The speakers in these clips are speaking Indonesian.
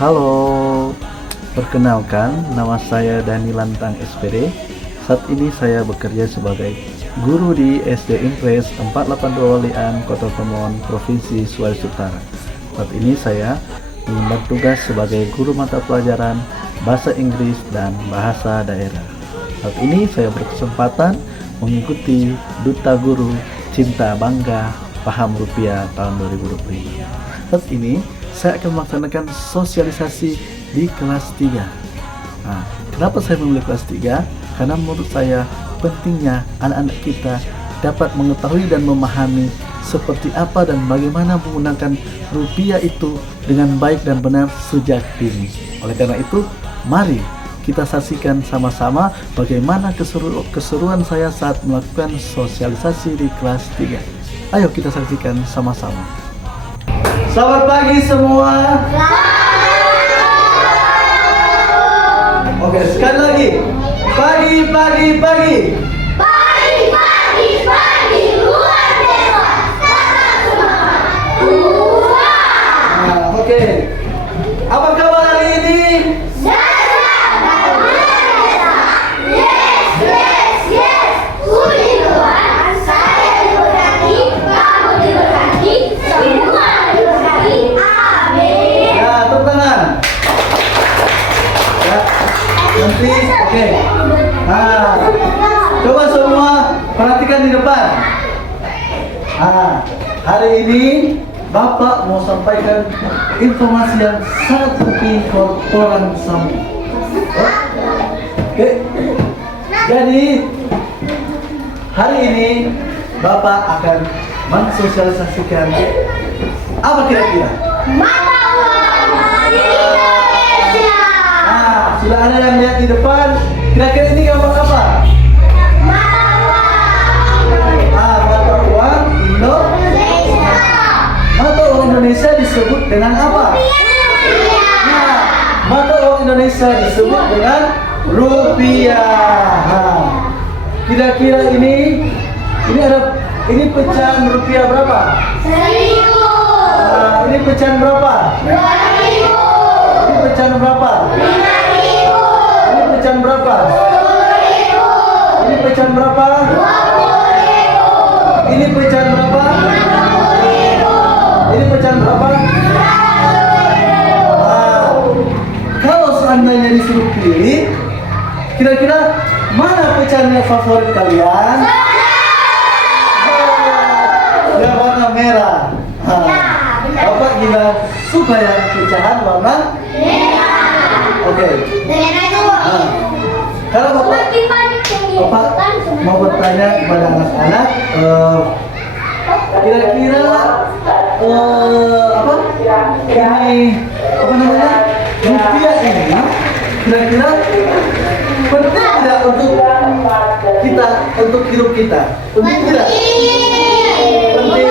Halo, perkenalkan nama saya Dani Lantang SPD. Saat ini saya bekerja sebagai guru di SD Impres 482 Walian, Kota Kemon, Provinsi Sulawesi Utara. Saat ini saya mengemban tugas sebagai guru mata pelajaran Bahasa Inggris dan Bahasa Daerah. Saat ini saya berkesempatan mengikuti Duta Guru Cinta Bangga Paham Rupiah tahun 2025. Saat ini saya akan melaksanakan sosialisasi di kelas 3. Nah, kenapa saya memilih kelas 3? Karena menurut saya pentingnya anak-anak kita dapat mengetahui dan memahami seperti apa dan bagaimana menggunakan rupiah itu dengan baik dan benar sejak dini. Oleh karena itu, mari kita saksikan sama-sama bagaimana keseruan saya saat melakukan sosialisasi di kelas 3. Ayo kita saksikan sama-sama. Selamat pagi semua. Oke, sekali lagi. Pagi, pagi, pagi. Pagi, pagi, pagi, luar biasa, semangat. Oke. Apa kabar hari ini? Puji Tuhan, saya diberkati, kamu diberkati, semua diberkati. Amin. Ya, tepuk tangan. Ya, nanti, oke. Nah, coba semua perhatikan di depan. Hari ini Bapak mau sampaikan informasi yang sangat penting buat orang semua. Oke. Jadi hari ini Bapak akan mensosialisasikan apa kira-kira? Mata uang Indonesia. Sudah ada yang lihat di depan. Kira-kira ini gambar apa? Mata uang Mata uang Indonesia. Mata uang Indonesia disebut dengan apa? Mata uang Indonesia disebut dengan rupiah. Kira-kira ini pecahan rupiah berapa? 1.000. Ini pecahan berapa? 2.000. Ini pecahan berapa? 5.000. Ini pecahan berapa? 10.000. Ini pecahan berapa? 20.000. Ini pecahan berapa? 50.000. Ini pecahan berapa? 100.000. Kalau seandainya disuruh pilih, kira-kira mana pecahannya favorit kalian? Yang warna merah. Bapak juga suka yang pecahan warna Merah. oke. Merah itu. Kalau Bapak mau bertanya kepada anak-anak, kira-kira apa namanya rupiah ini kira-kira penting tidak untuk kita, untuk hidup kita? Penting tidak? Penting.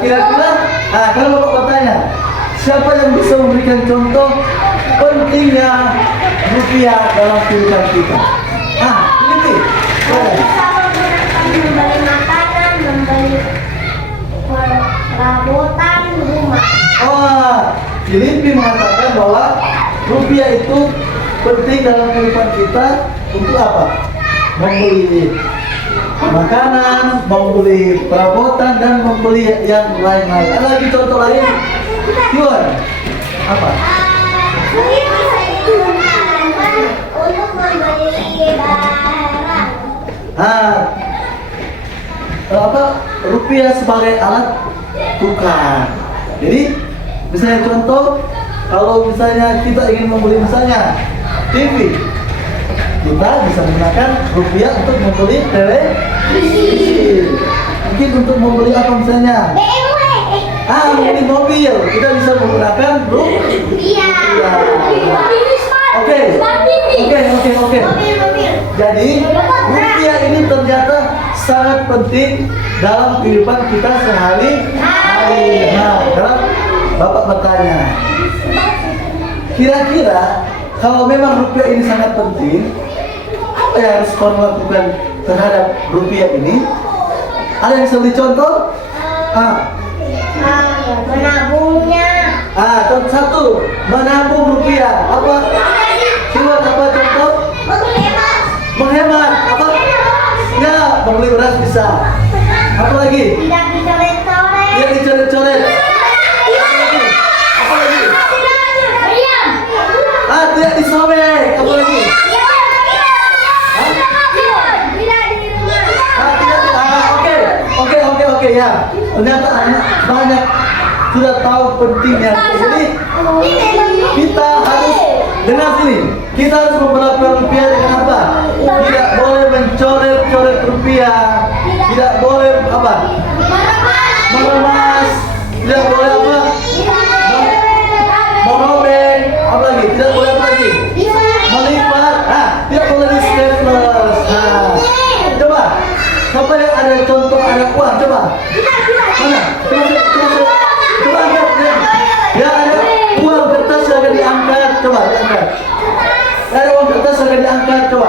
Kira-kira kalau Bapak bertanya, siapa yang bisa memberikan contoh pentingnya rupiah dalam kehidupan kita? Ini Bisa menggunakan membeli makanan, membeli perabotan rumah. Filipi mengatakan bahwa rupiah itu penting dalam kehidupan kita untuk apa? Membeli makanan, membeli perabotan, dan membeli yang lain-lain. Ada lagi contoh lain? Yuan, apa? Ini bisa digunakan untuk membeli barang. Rupiah sebagai alat tukar. Jadi, misalnya contoh, kalau misalnya kita ingin membeli misalnya TV, kita bisa menggunakan rupiah untuk membeli televisi. Mungkin untuk membeli apa misalnya? BMW. Membeli mobil, kita bisa menggunakan rupiah. Oke. Mobil. Jadi rupiah ini ternyata sangat penting dalam kehidupan kita sehari-hari. Sekarang Bapak bertanya, kira-kira kalau memang rupiah ini sangat penting, apa yang harus kau lakukan terhadap rupiah ini? Ada yang bisa beri contoh? Menabungnya. Contoh satu, menabung rupiah. Apa? Coba apa contoh? Menghemat. Apa? Ya, membeli beras bisa. Apa lagi? Tidak dicoret-coret. Tidak dicoret-coret. Apa lagi? Tidak disobek. Apa lagi? Oke ya. Ternyata anak banyak sudah tahu pentingnya. Jadi kita harus dengar sini. Kita harus memperlakukan rupiah dengan apa? Tidak boleh mencoret-coret rupiah. Tidak boleh apa? Meremas. Tidak boleh apa? Merobek. Apa lagi? Tidak boleh apa lagi? Melipat. Tidak boleh di staples. Coba. Siapa yang ada contoh anak uang? Coba. Mana? Coba angkat. Ya ada uang kertas yang akan diangkat. Coba diangkat. Ada uang kertas yang akan diangkat. Coba.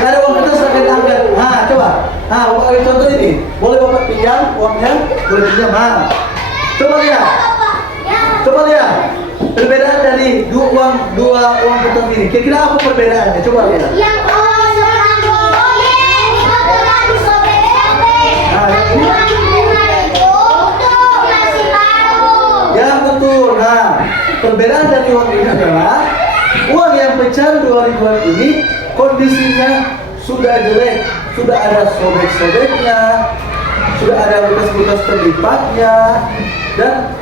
Ada uang kertas yang akan diangkat. Coba. Bapak bagi contoh ini. Boleh Bapak pinjam uangnya? Boleh pinjam. Coba lihat. Perbedaan dari dua uang kertas ini. Kira-kira apa perbedaannya? Coba lihat. Yang ya betul. Perbedaan dari uang ini adalah uang yang pecahan 2000-an ini kondisinya sudah jelek, sudah ada sobek-sobeknya, sudah ada bekas-bekas terlipatnya, dan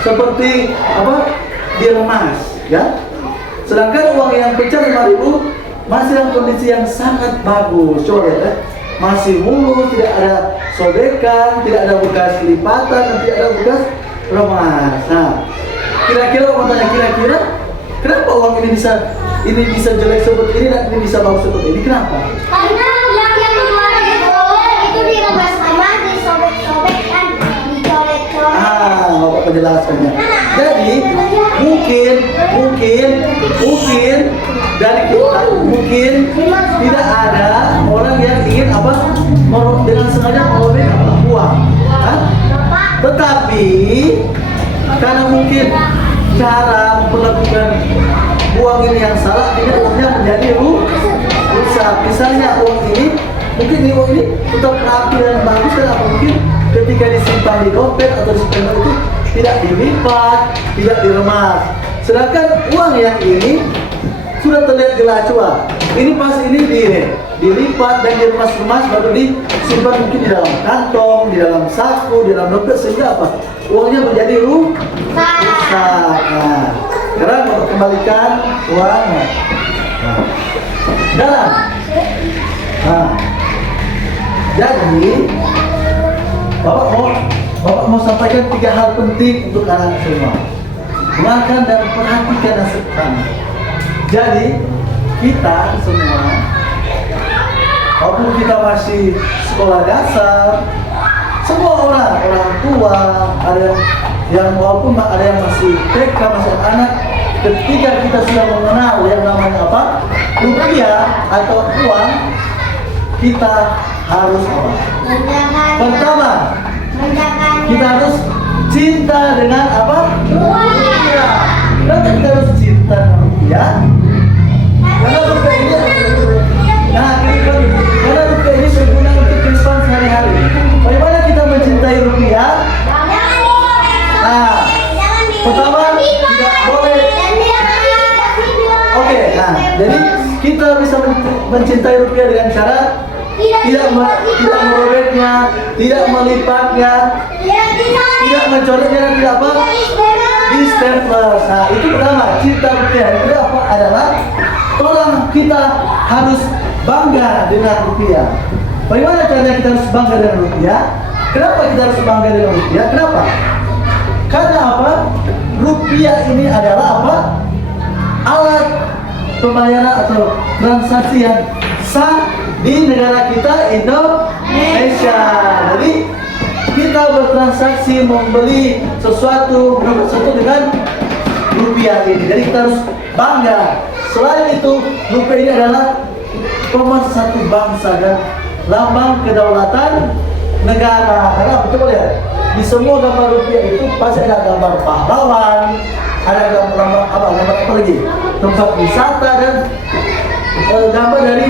seperti apa? Diremas, ya. Sedangkan uang yang pecahan 5000 masih dalam kondisi yang sangat bagus. Coba lihat ya. Masih mulus, tidak ada sobekan, tidak ada bekas lipatan, dan tidak ada bekas remas. Kira-kira mau tanya, kira-kira kenapa uang ini bisa jelek seperti ini dan ini bisa bagus seperti ini? Kenapa? Karena yang kemarin itu diremas-remas, disobek-sobek kan, dicoret-coret. Bapak penjelasannya. Jadi mungkin dari kita mungkin tidak ada orang yang ingin dengan sengaja merobek uang. Tetapi karena mungkin cara memperlakukan uang ini yang salah, ini uangnya menjadi rusak. Misalnya uang ini, mungkin uang ini tetap rapi dan bagus, dan mungkin ketika disimpan di dompet atau disimpan itu tidak dilipat, tidak diremas. Sedangkan uang yang ini sudah terlihat jelas. Coba ini pas ini dilipat dan diremas-remas, baru disimpan mungkin di dalam kantong, di dalam saku, di dalam dompet, sehingga apa? Uangnya menjadi rusak. Sekarang untuk kembalikan uangnya. Jadi Bapak mau sampaikan 3 hal penting untuk anak semua. Dengarkan dan perhatikan yang sekarang. Jadi kita semua, walaupun kita masih sekolah dasar, semua orang tua, ada yang walaupun ada yang masih TK, masih anak, ketika kita sudah mengenal yang namanya apa? Rupiah atau uang, kita harus apa? Pertama, kita harus cinta dengan apa? Rupiah. Kenapa kita harus cinta dengan rupiah? Karena rupiah ini karena rupiah ini berguna untuk kehidupan sehari-hari. Bagaimana kita mencintai rupiah? Pertama, tidak boleh. Jadi kita bisa mencintai rupiah dengan cara tidak merobeknya, tidak melipatnya, tidak mencoretnya, dan tidak apa? Di staples. Itu pertama, cinta rupiah. Yang kedua adalah kita harus bangga dengan rupiah. Bagaimana caranya kita harus bangga dengan rupiah? Kenapa kita harus bangga dengan rupiah? Kenapa? Karena apa? Rupiah ini adalah apa? Alat pembayaran atau transaksi yang sah di negara kita, Indonesia. Jadi kita bertransaksi membeli sesuatu dengan rupiah ini. Jadi kita harus bangga. Selain itu, rupiah ini adalah pemersatu bangsa dan lambang kedaulatan negara. Karena coba lihat, di semua gambar rupiah itu pasti ada gambar pahlawan, ada gambar apa lagi? Tempat wisata dan gambar dari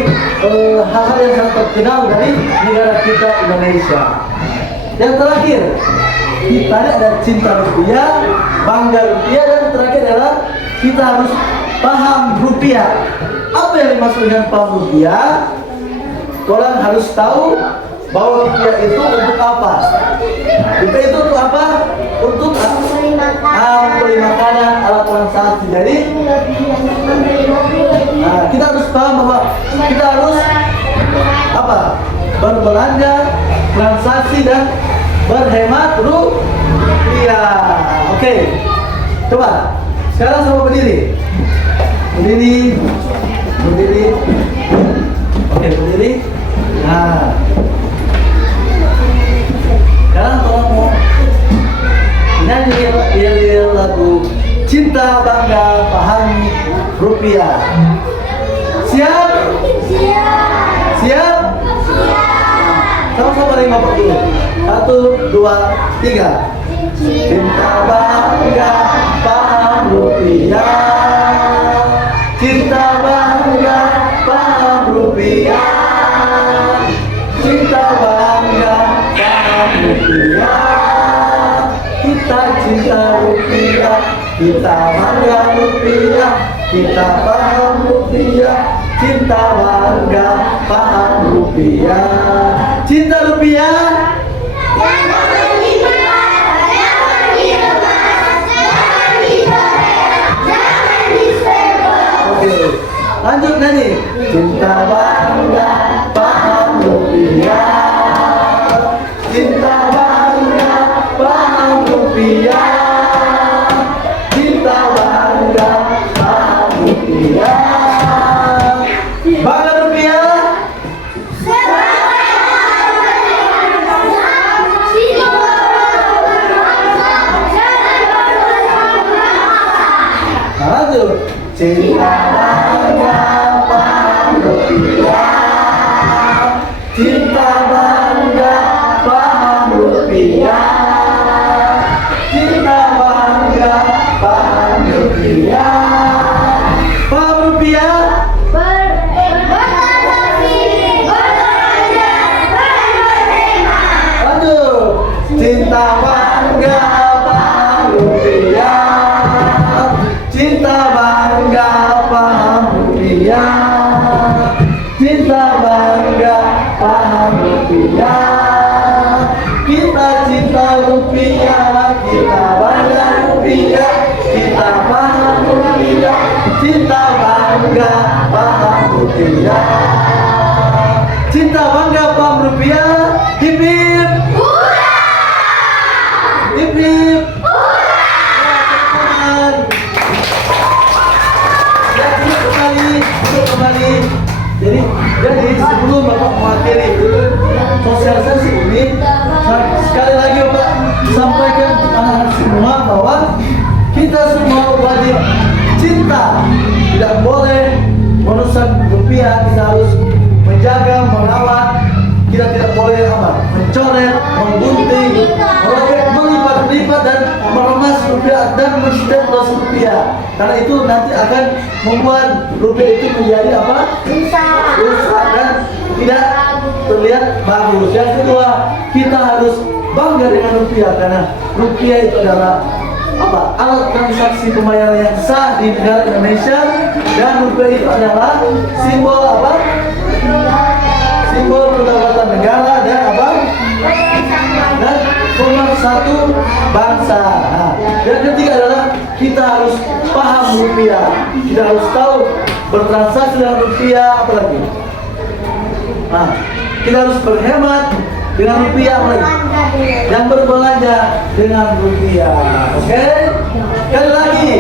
hal-hal yang sangat terkenal dari negara kita Indonesia. Yang terakhir, kita ada cinta rupiah, bangga rupiah, dan terakhir adalah kita harus paham rupiah. Apa yang dimaksud dengan paham rupiah? Kalian harus tahu bahwa rupiah itu untuk apa? Rupiah itu untuk apa? Untuk membeli makanan, alat transaksi. Jadi kita harus paham bahwa kita harus apa? Berbelanja, transaksi, dan berhemat rupiah. Oke, coba sekarang sama berdiri. Berdiri. Oke, berdiri. Nah, sekarang tolong mau nyanyi lagu Cinta Bangga Pahami Rupiah. Siap? Siap? Sama-sama dari Bapak dulu. 1, 2, 3. Cinta bangga paham rupiah. Cinta bangga paham rupiah. Cinta bangga paham rupiah. Kita cinta rupiah. Kita bangga rupiah. Kita paham rupiah. Cinta bangga paham rupiah. Cinta rupiah. Oke, lanjut nyanyi. Cinta bangga paham rupiah. Cinta bangga paham rupiah. Cinta bangga paham rupiah. Bangga rupiah. Lanjut. Cinta bangga paham rupiah. Cinta bangga paham rupiah. Cinta bangga paham rupiah. Paham rupiah. Lanjut. Cinta bangga paham rupiah. Cinta bangga paham rupiah. Cinta bangga paham rupiah. Kita cinta rupiah. Kita bangga rupiah. Kita paham rupiah. Cinta bangga paham rupiah. Cinta bangga paham rupiah. Hip hip. Hip hip. Kembali. Jadi sebelum Bapak mengakhiri sosialisasi ini, sekali lagi Bapak sampaikan anak-anak semua bahwa kita semua wajib cinta, tidak boleh merusak rupiah. Kita harus menjaga, merawat. Kita tidak boleh mencoret, menggunting, merobek, melipat-lipat, dan meremas rupiah dan menstempel rupiah. Karena itu nanti akan membuat rupiah itu menjadi rusak dan tidak terlihat bagus. Yang kedua, kita harus bangga dengan rupiah karena rupiah itu adalah alat transaksi pembayaran yang sah di negara Indonesia, dan rupiah itu adalah simbol simbol kedaulatan negara dan dan pemersatu bangsa. Nah, yang ketiga adalah kita harus paham rupiah. Kita harus tahu bertransaksi dengan rupiah, apalagi. Nah, kita harus berhemat dengan rupiah, apalagi. Dan berbelanja dengan rupiah. Oke? Sekali lagi.